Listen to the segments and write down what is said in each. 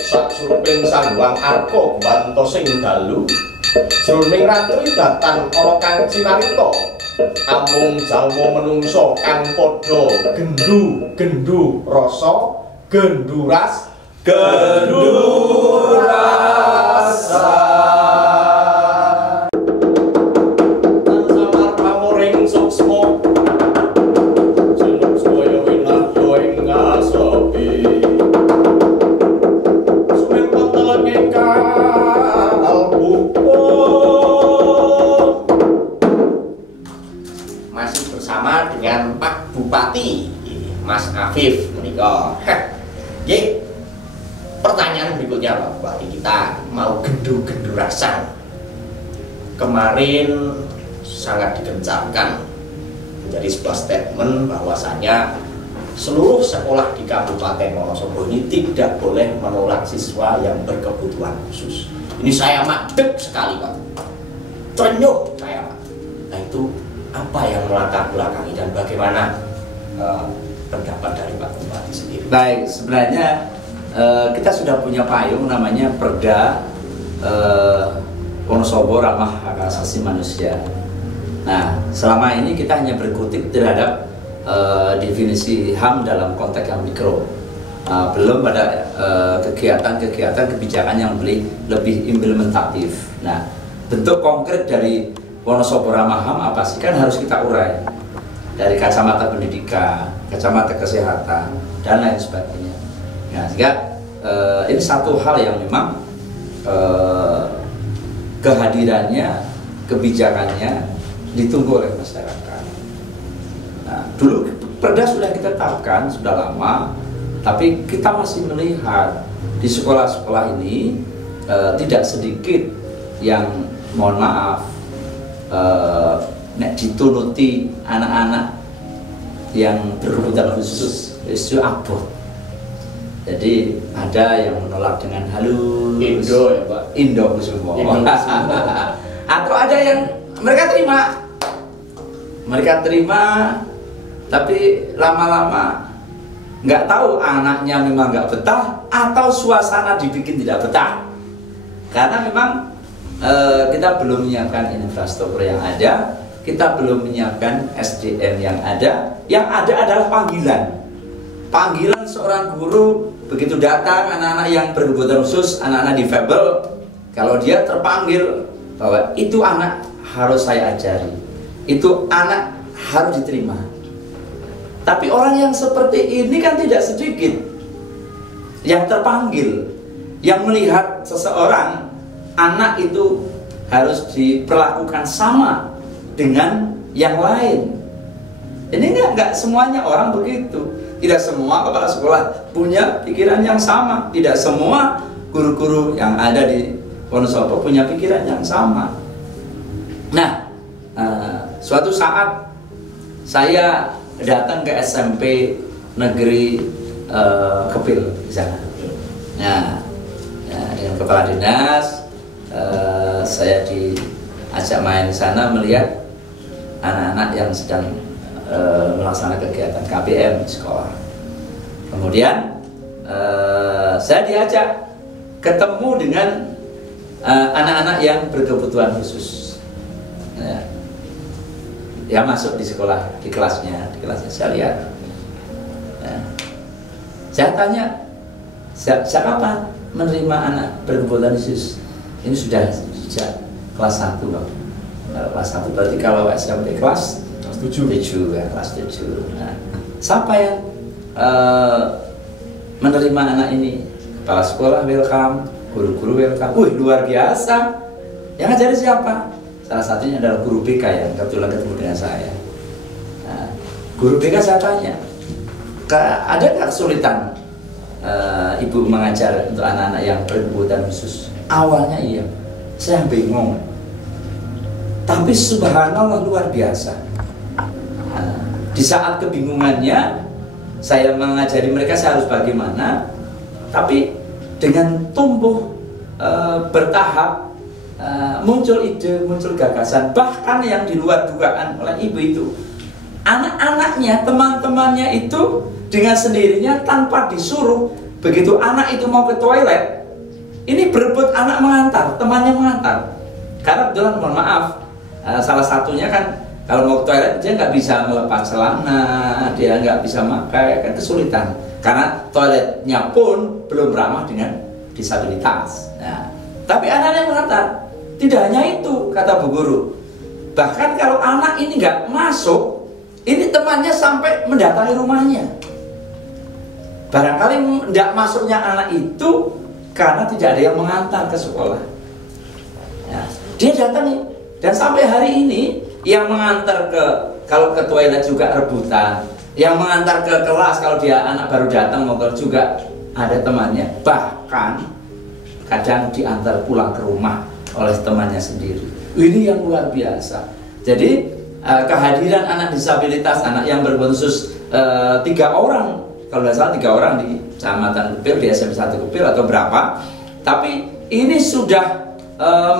Sasuruping sangguang arka banto sing dalu jroning ratri datan ana kang cinarita amung jalma menungso kang padha gendu rasa gendurasa samar pamoring suksma jeneng saya winah yo ing ngasopi masih bersama dengan Pak Bupati Mas Afif menika. Nggih. Pertanyaan berikutnya Pak Bupati, kita mau gendu-gendurasan. Kemarin sangat digencarkan menjadi sebuah statement bahwasanya seluruh sekolah di Kabupaten Wonosobo ini tidak boleh menolak siswa yang berkebutuhan khusus. Ini saya madeg sekali Pak, terenyuh saya Pak. Nah itu apa yang melatar belakangi dan bagaimana pendapat dari Pak Bupati sendiri? Baik, sebenarnya kita sudah punya payung namanya Perda Wonosobo Ramah Hak Asasi Manusia. Nah, selama ini kita hanya berkutik terhadap definisi HAM dalam konteks yang mikro. Belum pada kegiatan-kegiatan kebijakan yang lebih implementatif. Nah, bentuk konkret dari Wonosobo Ramah HAM apa sih? Kan harus kita urai dari kacamata pendidikan, kacamata kesehatan, dan lain sebagainya. Nah, sehingga ini satu hal yang memang kehadirannya, kebijakannya ditunggu oleh masyarakat. Nah, dulu Perda sudah kita tetapkan, sudah lama, tapi kita masih melihat di sekolah-sekolah ini tidak sedikit yang, mohon maaf, dituruti anak-anak yang berkebutuhan khusus itu abot. Jadi ada yang menolak dengan halus, Indo ya Pak, Indo semua. Atau ada yang mereka terima, tapi lama-lama nggak tahu anaknya memang nggak betah atau suasana dibikin tidak betah, karena memang kita belum menyiapkan infrastruktur yang ada, kita belum menyiapkan SDM yang ada adalah panggilan seorang guru. Begitu datang anak-anak yang berkebutuhan khusus, anak-anak difabel, kalau dia terpanggil bahwa itu anak harus saya ajari, itu anak harus diterima. Tapi orang yang seperti ini kan tidak sedikit yang terpanggil, yang melihat seseorang anak itu harus diperlakukan sama dengan yang lain. Ini enggak semuanya orang begitu. Tidak semua kepala sekolah punya pikiran yang sama. Tidak semua guru-guru yang ada di Wonosobo punya pikiran yang sama. Nah, suatu saat saya datang ke SMP Negeri Kepil di sana. Nah, dengan kepala dinas, saya diajak main di sana melihat anak-anak yang sedang melaksanakan kegiatan KBM di sekolah. Kemudian saya diajak ketemu dengan anak-anak yang berkebutuhan khusus. Ya masuk di sekolah, di kelasnya saya lihat. Saya tanya, sejak kapan menerima anak berkebutuhan khusus? Ini sudah sejak kelas 1 Bang. Kelas 1 berarti kalau SMP kelas 7 ya, kelas 7. Nah, siapa yang menerima anak ini? Kepala sekolah welcome, guru-guru welcome. Wih, luar biasa. Yang ngajari siapa? Salah satunya adalah guru BK yang kebetulan ketemu dengan saya. Nah, guru BK saya tanya, ada nggak kesulitan ibu mengajar untuk anak-anak yang berkebutuhan khusus? Awalnya iya, saya bingung. Tapi subhanallah luar biasa. Di saat kebingungannya saya mengajari mereka saya harus bagaimana, tapi dengan tumbuh bertahap muncul ide, muncul gagasan, bahkan yang di luar dugaan oleh ibu itu, anak-anaknya, teman-temannya itu dengan sendirinya tanpa disuruh begitu anak itu mau ke toilet, ini berebut anak mengantar, temannya mengantar. Karena kebetulan mohon maaf, salah satunya kan kalau mau ke toilet dia nggak bisa melepas celana, dia nggak bisa pakai, kan kesulitan. Karena toiletnya pun belum ramah dengan disabilitas. Nah, tapi anaknya mengantar. Tidak hanya itu, kata Bu Guru. Bahkan kalau anak ini nggak masuk, ini temannya sampai mendatangi rumahnya. Barangkali tidak masuknya anak itu karena tidak ada yang mengantar ke sekolah. Ya, dia datangi, dan sampai hari ini yang mengantar kalau ke toilet juga rebutan, yang mengantar ke kelas kalau dia anak baru datang motor juga ada temannya. Bahkan kadang diantar pulang ke rumah oleh temannya sendiri. Ini yang luar biasa. Jadi kehadiran anak disabilitas, anak yang berkhusus 3 orang, kalau tidak salah 3 orang di Kecamatan Kepil, di SMP 1 Kepil atau berapa. Tapi ini sudah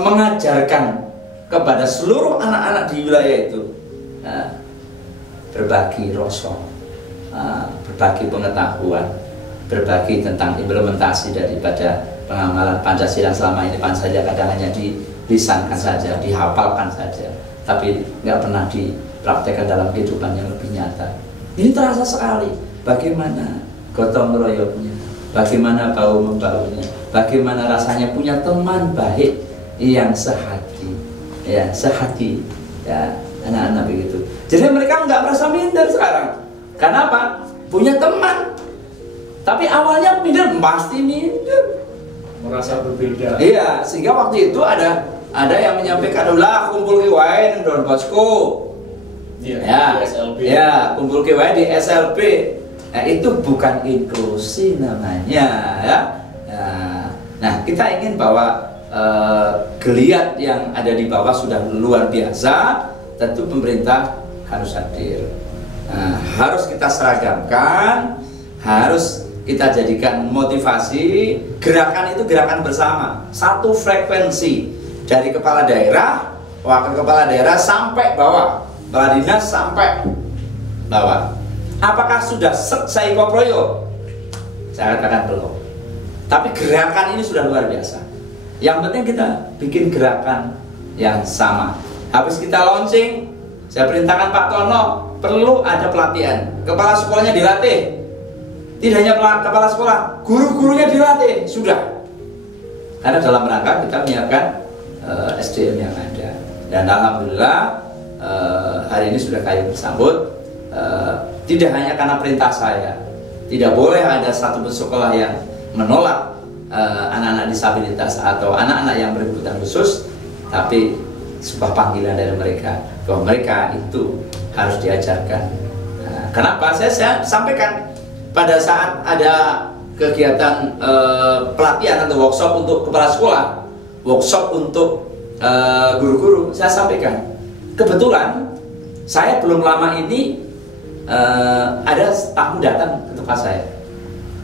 mengajarkan kepada seluruh anak-anak di wilayah itu berbagi rasa, berbagi pengetahuan, berbagi tentang implementasi daripada pengamalan Pancasila. Selama ini Pancasila kadang hanya dilisankan saja, dihafalkan saja, tapi nggak pernah dipraktekkan dalam kehidupan yang lebih nyata. Ini terasa sekali bagaimana gotong royongnya, bagaimana bau membaunya, bagaimana rasanya punya teman baik yang sehati, ya sehati, ya anak-anak begitu. Jadi mereka nggak merasa minder sekarang. Kenapa? Punya teman. Tapi awalnya minder, pasti minder. Merasa berbeda. Iya, sehingga waktu itu ada yang menyampaikan, ulah kumpul ke wae nang Don Bosco. Ya, di SLB. Ya, kumpul ke wae di SLB. Nah, itu bukan inklusi namanya, ya. Nah, kita ingin bahwa geliat yang ada di bawah sudah luar biasa. Tentu pemerintah harus hadir. Harus kita seragamkan, harus kita jadikan motivasi. Gerakan itu gerakan bersama, satu frekuensi dari kepala daerah, wakil kepala daerah sampai bawah, kepala dinas sampai bawah. Apakah sudah selesai koproyo? Saya katakan belum. Tapi gerakan ini sudah luar biasa. Yang penting kita bikin gerakan yang sama. Habis kita launching, saya perintahkan Pak Tono, perlu ada pelatihan. Kepala sekolahnya dilatih. Tidak hanya kepala sekolah, guru-gurunya dilatih, sudah. Karena dalam rangka kita menyiapkan SDM yang ada. Dan alhamdulillah hari ini sudah kami bersambut. Tidak hanya karena perintah saya, tidak boleh ada satu sekolah yang menolak anak-anak disabilitas atau anak-anak yang berkebutuhan khusus, tapi sebuah panggilan dari mereka bahwa mereka itu harus diajarkan. Kenapa? Saya sampaikan pada saat ada kegiatan pelatihan atau workshop untuk kepala sekolah, workshop untuk guru-guru, saya sampaikan. Kebetulan saya belum lama ini ada tamu datang ke tempat saya,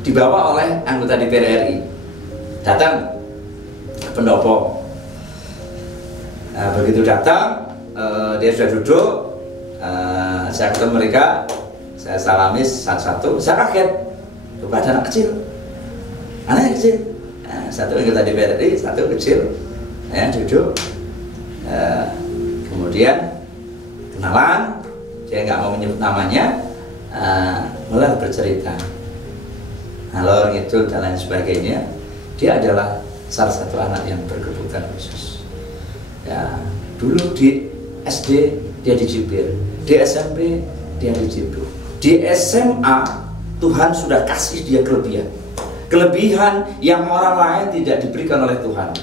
dibawa oleh anggota DPR RI, datang ke pendopo. Nah, begitu datang, dia sudah duduk, saya ketemu mereka, saya salami satu-satu, saya kaget, tuh ada anak kecil, nah, satu anggota DPR RI, satu kecil, ya, duduk, kemudian kenalan. Saya nggak mau menyebut namanya, mulai bercerita, ngalor ngidul dan lain sebagainya. Dia adalah salah satu anak yang berkebutuhan khusus. Ya, dulu di SD dia dicibir, di SMP dia dicibir, di SMA Tuhan sudah kasih dia kelebihan yang orang lain tidak diberikan oleh Tuhan.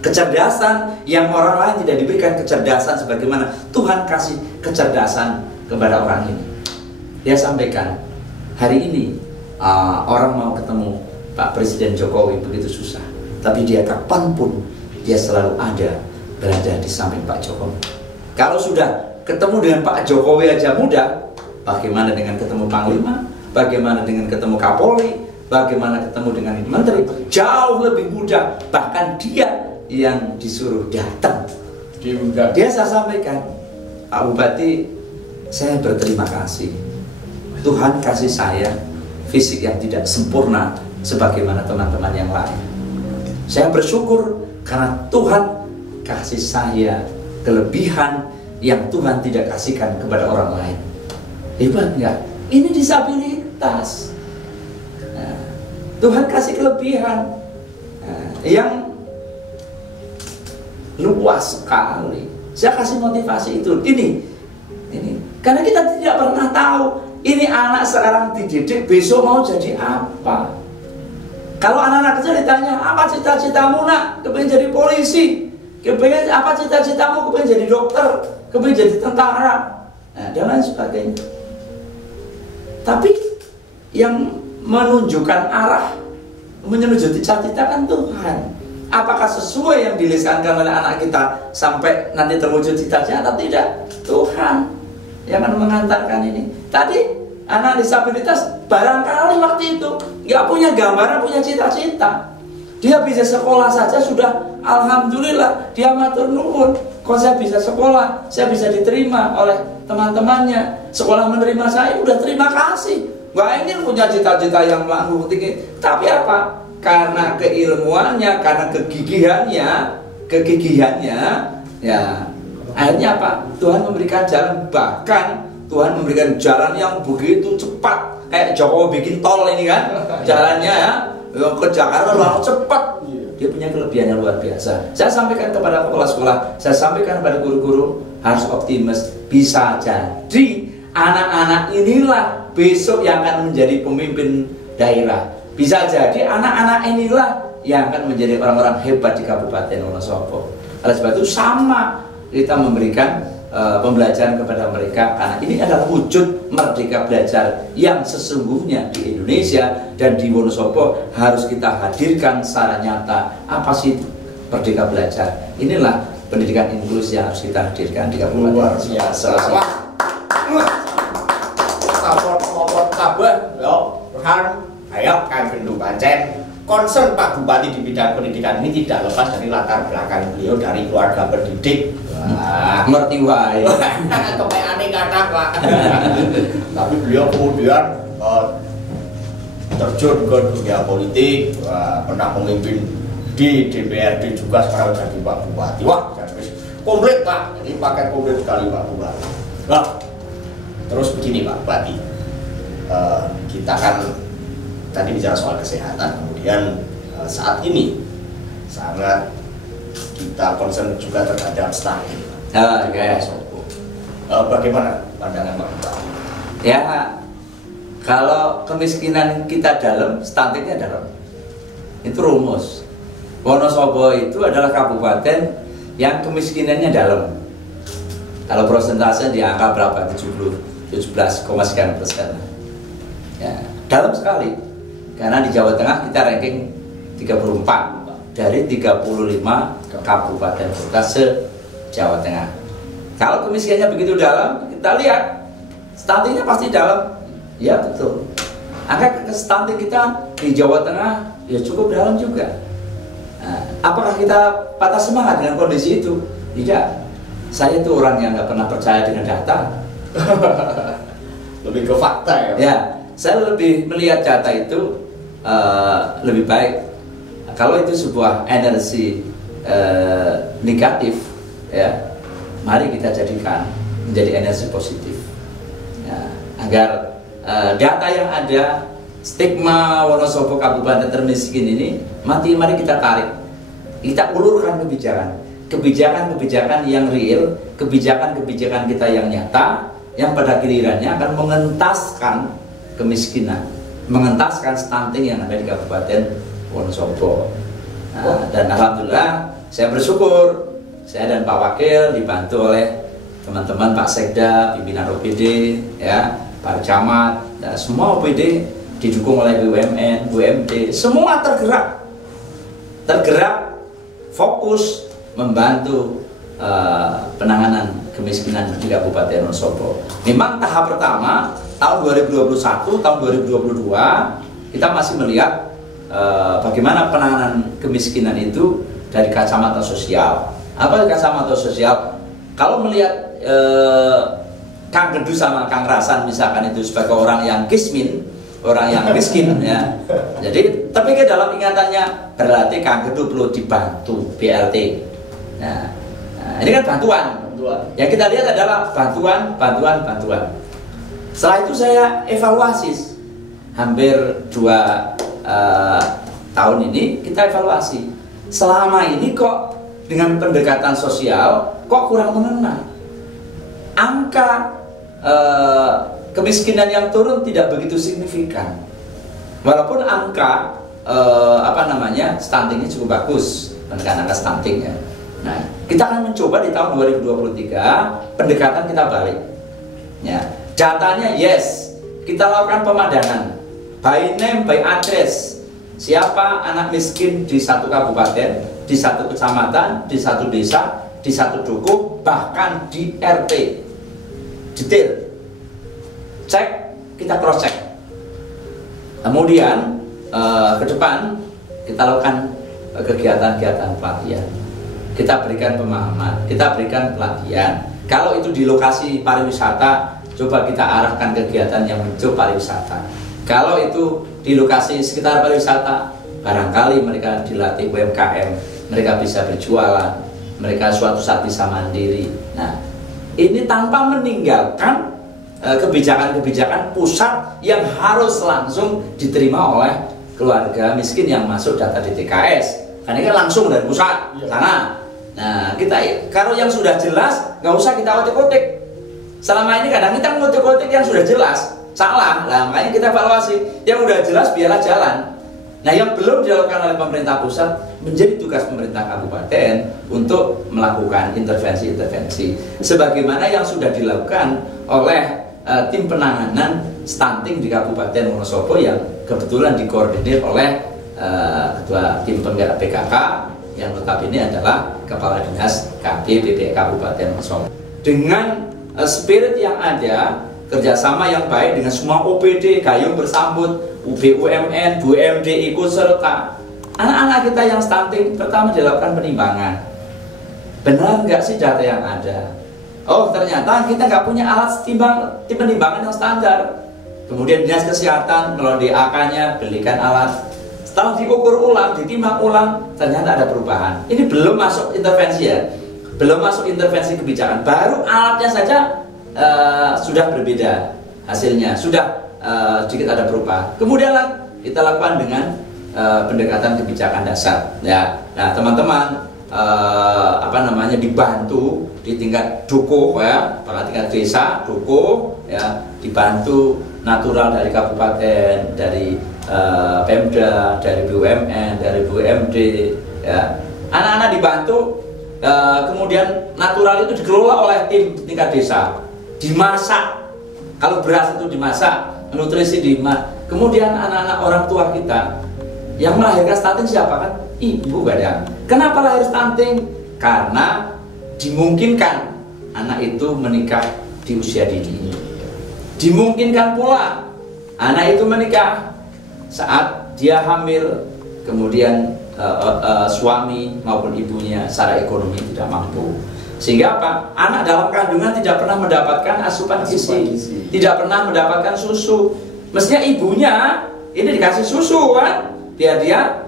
Kecerdasan yang orang lain tidak diberikan kecerdasan sebagaimana Tuhan kasih kecerdasan kepada orang ini. Dia sampaikan, hari ini orang mau ketemu Pak Presiden Jokowi begitu susah, tapi dia kapanpun dia selalu ada berada di samping Pak Jokowi. Kalau sudah ketemu dengan Pak Jokowi aja mudah, bagaimana dengan ketemu Panglima, bagaimana dengan ketemu Kapolri, bagaimana ketemu dengan Menteri? Jauh lebih mudah. Bahkan dia yang disuruh datang. Dia saya sampaikan, Pak Bupati, saya berterima kasih. Tuhan kasih saya fisik yang tidak sempurna, sebagaimana teman-teman yang lain. Saya bersyukur karena Tuhan kasih saya kelebihan yang Tuhan tidak kasihkan kepada orang lain. Hebat nggak? Ini disabilitas. Nah, Tuhan kasih kelebihan yang luas sekali. Saya kasih motivasi itu. Ini, karena kita tidak pernah tahu ini anak sekarang dididik besok mau jadi apa. Kalau anak-anak kecil ditanya, apa cita-citamu nak? Kepingin jadi polisi. Kepingin apa cita-citamu? Kepingin jadi dokter. Kepingin jadi tentara. Nah, dan lain sebagainya. Tapi yang menunjukkan arah, menuju cita-cita kan Tuhan. Apakah sesuai yang dilisankan oleh anak kita sampai nanti terwujud cita-cita atau tidak? Tuhan yang akan mengantarkan ini. Tadi anak disabilitas barangkali waktu itu nggak punya gambaran, punya cita-cita. Dia bisa sekolah saja sudah alhamdulillah, dia matur nuwun. Kok saya bisa sekolah, saya bisa diterima oleh teman-temannya. Sekolah menerima saya, udah terima kasih. Nggak ingin punya cita-cita yang melangkung tinggi. Tapi apa? Karena keilmuannya, karena kegigihannya, ya akhirnya apa? Tuhan memberikan jalan, bahkan Tuhan memberikan jalan yang begitu cepat. Kayak Jokowi bikin tol ini kan, jalannya ya ke Jakarta lalu cepat. Dia punya kelebihan yang luar biasa. Saya sampaikan kepada kepala sekolah, saya sampaikan kepada guru-guru, harus optimis. Bisa jadi anak-anak inilah besok yang akan menjadi pemimpin daerah. Bisa jadi anak-anak inilah yang akan menjadi orang-orang hebat di Kabupaten Wonosobo. Oleh sebab itu sama kita memberikan pembelajaran kepada mereka, karena ini adalah wujud merdeka belajar yang sesungguhnya di Indonesia dan di Wonosobo harus kita hadirkan secara nyata. Apa sih merdeka belajar? Inilah pendidikan inklusi yang harus kita hadirkan di Kabupaten luar biasa. Support kabar, yo, Tuhan, ayo kan bentuk pancen. Concern Pak Bupati di bidang pendidikan ini tidak lepas dari latar belakang beliau dari keluarga pendidik. Wah, ngerti wae. Kepeane kata Pak. Tapi beliau kemudian terjun ke dunia politik, pernah memimpin di DPRD juga, sekarang jadi Pak Bupati. Wah, komplit Pak. Ini paket komplit sekali Pak Bupati. Nah, terus begini Pak Bupati, kita kan tadi bicara soal kesehatan, kemudian saat ini sangat kita concern juga terhadap stunting. Bagaimana pandangan Pak Bupati? Ya, kalau kemiskinan kita dalam, stuntingnya dalam. Itu rumus. Wonosobo itu adalah kabupaten yang kemiskinannya dalam. Kalau persentase di angka berapa? 17,sekian%. Ya, dalam sekali. Karena di Jawa Tengah kita ranking 34 dari 35 kabupaten kota se-Jawa Tengah. Kalau kemiskinannya begitu dalam, kita lihat stuntingnya pasti dalam. Ya betul. Angka stunting kita di Jawa Tengah ya cukup dalam juga. Nah, apakah kita patah semangat dengan kondisi itu? Tidak. Saya itu orang yang nggak pernah percaya dengan data. Lebih ke fakta ya? Ya, saya lebih melihat data itu lebih baik. Kalau itu sebuah energi negatif, ya, mari kita jadikan menjadi energi positif. Ya, agar data yang ada, stigma Wonosobo kabupaten termiskin ini, mari kita tarik, kita ulurkan kebijakan yang real, kebijakan kita yang nyata, yang pada gilirannya akan mengentaskan kemiskinan, mengentaskan stunting yang ada di Kabupaten Wonosobo. Nah, dan alhamdulillah saya bersyukur, saya dan Pak Wakil dibantu oleh teman-teman Pak Sekda, pimpinan OPD, ya, Pak Camat, dan semua OPD didukung oleh BUMN, BUMD, semua tergerak fokus membantu penanganan kemiskinan di Kabupaten Wonosobo. Memang tahap pertama tahun 2021, tahun 2022 kita masih melihat bagaimana penanganan kemiskinan itu dari kacamata sosial. Apa kacamata sosial? Kalau melihat Kang Gedu sama Kang Rasan misalkan itu sebagai orang yang kismin, orang yang miskin ya. Jadi tapi ke dalam ingatannya berarti kanker itu perlu dibantu BLT. Nah, ini kan bantuan. Yang kita lihat adalah bantuan. Setelah itu saya evaluasi hampir 2 tahun ini kita evaluasi. Selama ini kok dengan pendekatan sosial kok kurang mengena. Angka kemiskinan yang turun tidak begitu signifikan. Walaupun angka stuntingnya cukup bagus, menekan angka stunting ya. Nah, kita akan mencoba di tahun 2023 pendekatan kita balik. Ya, datanya yes, kita lakukan pemadanan by name, by address. Siapa anak miskin di satu kabupaten, di satu kecamatan, di satu desa, di satu dukuh, bahkan di RT. Detail. Cek, kita cross check. Kemudian ke depan kita lakukan kegiatan-kegiatan pelatihan. Kita berikan pemahaman, kita berikan pelatihan. Kalau itu di lokasi pariwisata, coba kita arahkan kegiatan yang menuju pariwisata. Kalau itu di lokasi sekitar pariwisata, barangkali mereka dilatih UMKM, mereka bisa berjualan, mereka suatu saat bisa mandiri. Nah, ini tanpa meninggalkan kebijakan-kebijakan pusat yang harus langsung diterima oleh keluarga miskin yang masuk data di TKS. Karena ini kan langsung dari pusat sana. Nah, kita kalau yang sudah jelas nggak usah kita otek-otek. Selama ini kadang kita ngotek-otek yang sudah jelas salah. Nah, makanya kita evaluasi yang udah jelas biarlah jalan. Nah, yang belum dilakukan oleh pemerintah pusat menjadi tugas pemerintah kabupaten untuk melakukan intervensi-intervensi sebagaimana yang sudah dilakukan oleh tim penanganan stunting di Kabupaten Wonosobo yang kebetulan dikoordinir oleh ketua tim penggerak PKK yang notabene adalah Kepala Dinas KB BPK Kabupaten Wonosobo. Dengan spirit yang ada, kerjasama yang baik dengan semua OPD, gayung bersambut, BUMN, BUMD ikut serta. Anak-anak kita yang stunting pertama dilakukan penimbangan. Benar nggak sih data yang ada? Oh, ternyata kita nggak punya alat penimbangan yang standar. Kemudian Dinas Kesehatan melalui DAK-nya belikan alat. Setelah diukur ulang, ditimbang ulang, ternyata ada perubahan. Ini belum masuk intervensi ya, belum masuk intervensi kebijakan. Baru alatnya saja sudah berbeda hasilnya, sudah sedikit ada perubahan. Kemudian kita lakukan dengan pendekatan kebijakan dasar. Ya, nah teman-teman dibantu di tingkat dukuh ya, pada tingkat desa dukuh ya, dibantu natural dari kabupaten, dari Pemda, dari BUMN, dari BUMD ya. Anak-anak dibantu, kemudian natural itu dikelola oleh tim tingkat desa, dimasak. Kalau beras itu dimasak, nutrisi kemudian anak-anak orang tua kita yang melahirkan stunting siapa kan? Ibu kadang. Kenapa lahir stunting? Karena dimungkinkan anak itu menikah di usia dini. Dimungkinkan pula anak itu menikah saat dia hamil, kemudian suami maupun ibunya secara ekonomi tidak mampu. Sehingga apa? Anak dalam kandungan tidak pernah mendapatkan asupan gizi, tidak pernah mendapatkan susu. Mestinya ibunya ini dikasih susu kan, biar dia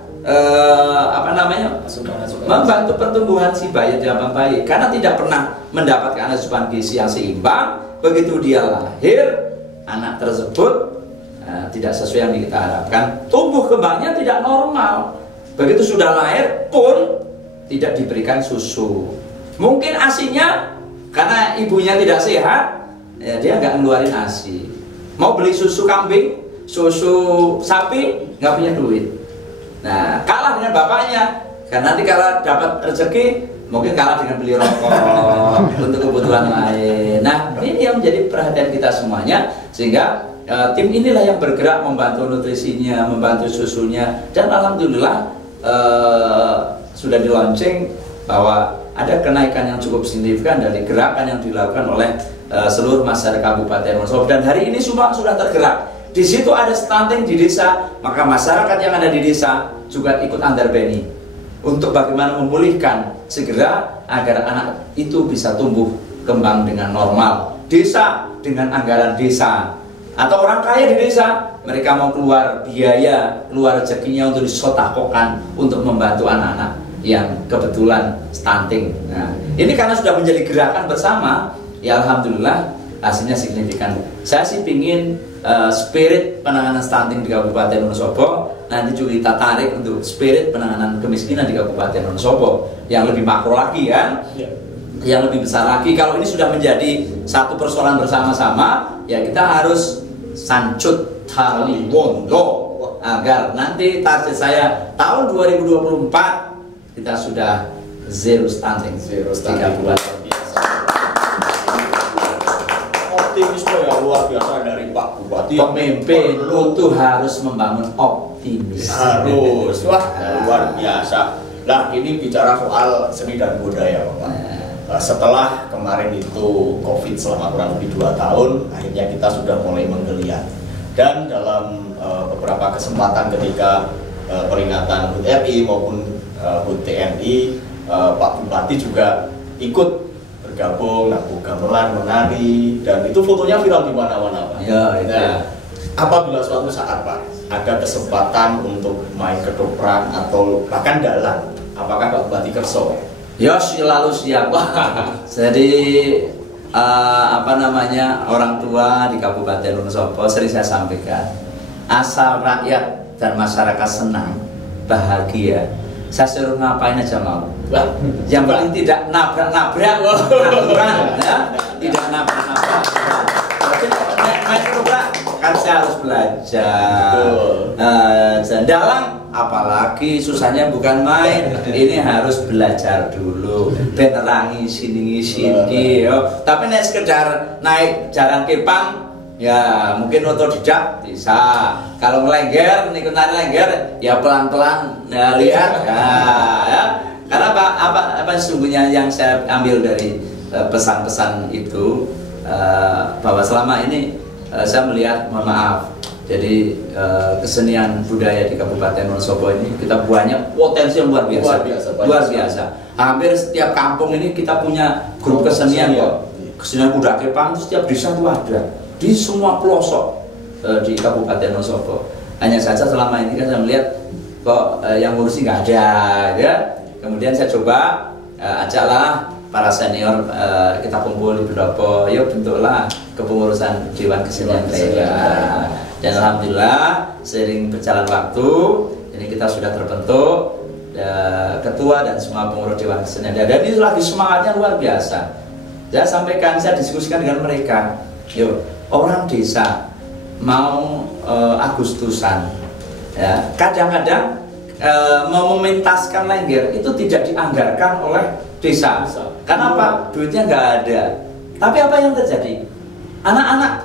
membantu pertumbuhan si bayi dalam bayi. Karena tidak pernah mendapatkan asupan gizi yang seimbang, begitu dia lahir, anak tersebut tidak sesuai yang kita harapkan, tumbuh kembangnya tidak normal. Begitu sudah lahir pun tidak diberikan susu. Mungkin ASI-nya karena ibunya tidak sehat, ya dia nggak ngeluarin ASI. Mau beli susu kambing, susu sapi, nggak punya duit. Nah, kalah dengan bapaknya. Karena nanti kalau dapat rezeki, mungkin kalah dengan beli rokok untuk kebutuhan lain. Nah, ini yang menjadi perhatian kita semuanya, sehingga tim inilah yang bergerak membantu nutrisinya, membantu susunya, dan alhamdulillah sudah di launching bahwa ada kenaikan yang cukup signifikan dari gerakan yang dilakukan oleh seluruh masyarakat Kabupaten Wonosobo, dan hari ini semua sudah tergerak. Di situ ada stunting di desa, maka masyarakat yang ada di desa juga ikut underbeni untuk bagaimana memulihkan segera agar anak itu bisa tumbuh kembang dengan normal. Desa dengan anggaran desa, Atau orang kaya di desa, mereka mau keluar biaya, keluar rezekinya untuk disotakokan untuk membantu anak-anak yang kebetulan stunting. Nah, ini karena sudah menjadi gerakan bersama, ya alhamdulillah hasilnya signifikan. Saya sih pingin spirit penanganan stunting di Kabupaten Wonosobo nanti juga kita tarik untuk spirit penanganan kemiskinan di Kabupaten Wonosobo yang lebih makro lagi kan, yang lebih besar lagi. Kalau ini sudah menjadi satu persoalan bersama-sama, ya kita harus sancut tali wondo agar nanti target saya tahun 2024 kita sudah zero stunting. Zero stunting luar biasa. Optimisme yang luar biasa dari Pak Bupati. Pemimpin itu harus membangun optimis. Harus, wah luar biasa. Nah ini bicara soal seni dan budaya Bapak. Setelah kemarin itu COVID selama kurang lebih 2 tahun, akhirnya kita sudah mulai menggeliat. Dan dalam beberapa kesempatan ketika peringatan HUT RI maupun HUT TNI, Pak Bupati juga ikut bergabung, nabuh gamelan, menari, dan itu fotonya viral di mana-mana Pak. Ya, itu. Nah, apabila suatu saat Pak ada kesempatan untuk main ketoprak atau bahkan dalang, apakah Pak Bupati kerso? Ya selalu siap. Jadi apa namanya, orang tua di Kabupaten Wonosobo sering saya sampaikan, asal rakyat dan masyarakat senang, bahagia, saya suruh ngapain aja mau. Yang paling tidak nabrak-nabrak aturan, ya, tidak nabrak-nabrak. Main ketoprak kan saya harus belajar. Dalang apalagi susahnya bukan main, ini harus belajar dulu. Benerangi sini sini, tapi nek sekedar naik jalan kepang, ya mungkin otodidak bisa. Kalau ngelengger, ikut nari lengger, ya pelan-pelan, ya, lihat. Ya. Karena apa sesungguhnya yang saya ambil dari pesan-pesan itu, bahwa selama ini saya melihat, mohon maaf, jadi kesenian budaya di Kabupaten Wonosobo ini kita banyak potensi yang luar biasa. Luar biasa. Hampir setiap kampung ini kita punya grup kesenian kok. Kesenian kuda kepang itu setiap desa itu ada. Di semua pelosok di Kabupaten Wonosobo. Hanya saja selama ini kan saya melihat kok yang ngurusi nggak ada, ya. Kemudian saya coba ajaklah para senior, kita kumpul di Pendopo, yuk bentuklah kepengurusan Dewan Kesenian Daerah. Dan alhamdulillah seiring berjalan waktu ini kita sudah terbentuk ketua dan semua pengurus Dewan Kesenian Daerah. Dan ini lagi semangatnya luar biasa. Saya sampaikan, saya diskusikan dengan mereka, yuk orang desa mau Agustusan, ya kadang-kadang mementaskan lengger itu tidak dianggarkan oleh desa. Karena apa? Duitnya nggak ada. Tapi apa yang terjadi? Anak-anak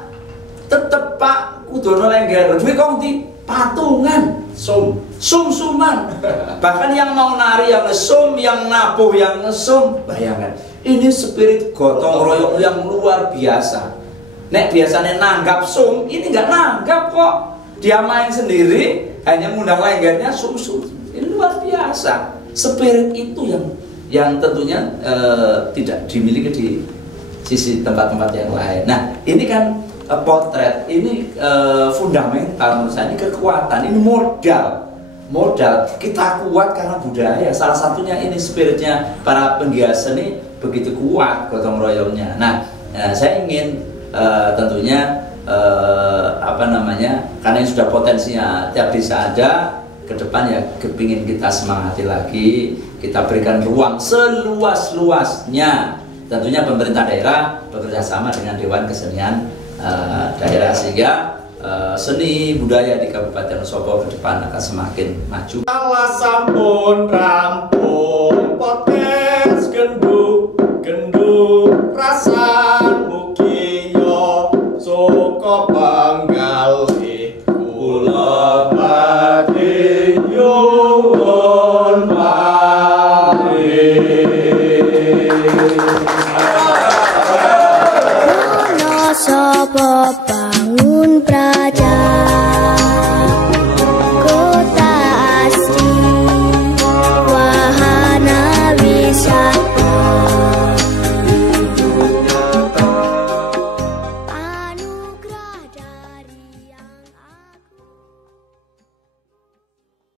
tetep Pak kudono lengger, duit kong di patungan, sum-suman. Bahkan yang mau nari yang ngesum, yang nabuh yang ngesum. Bayangkan, ini spirit gotong royong yang luar biasa. Nek biasanya nanggap sum, ini nggak nanggap kok. Dia main sendiri, hanya ngundang lenggernya sum-sum. Ini luar biasa. Spirit itu yang tentunya tidak dimiliki di sisi tempat-tempat yang lain. Nah, ini kan potret, ini fundamental menurut saya, ini kekuatan, ini modal kita kuat karena budaya. Salah satunya ini spiritnya para penggiat seni begitu kuat gotong royongnya. Nah, saya ingin tentunya apa namanya, karena ini sudah potensinya tiap desa ada, ke depan ya kepingin kita semangati lagi, kita berikan ruang seluas-luasnya. Tentunya pemerintah daerah bekerja sama dengan Dewan Kesenian Daerah, sehingga seni budaya di Kabupaten Wonosobo ke depan akan semakin maju. Ala sampun rampung podcast gendu rasan mugi yo soko